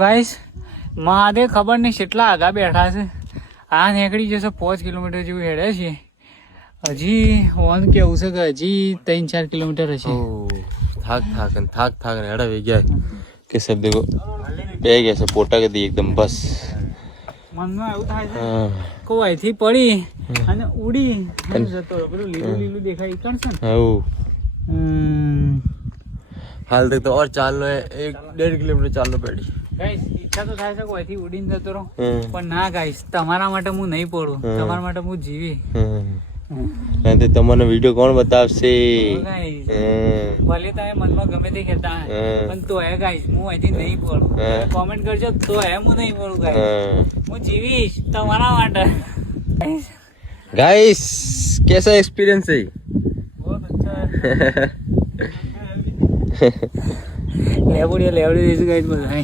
Guys Mahadev ખબર નહીં કેટલા આગા બેઠા છે. આ નીકળી જશે 5 કિલોમીટર જેવું હેડે છે. હજી ઓન કેવું છે કે હજી 3-4 કિલોમીટર હશે. થાક હેડા વે ગયા કે સબ દેખો બે ગયા છે પોટા કે દી એકદમ બસ મનમાં એવું થાય છે કોઈ અહીંથી પડી અને ઉડી જતો પેલું લીલું દેખાય કણ છે ને. हाल तक तो और चाल लो 1.5 किलोमीटर चाल लो पड़ी ગાઈસ ઈચ્છા તો થાય છે કોઈ અહીંથી ઉડીને જતો રહો પણ ના ગાઈસ તમારા માટે હું નહીં પડું તમારા માટે હું જીવી. તો તમને વિડિયો કોણ બતાવશે ભલે તમે મનમાં ગમે તે કહેતા પણ તો હે ગાઈસ હું અહીંથી નહીં પડું. કોમેન્ટ કરજો તો હે હું નહીં પડું ગાઈસ હું જીવીશ તમારા માટે. गाइस कैसा एक्सपीरियंस है बहुत अच्छा है. લેવડી દઈશું ગાઈસ બધા.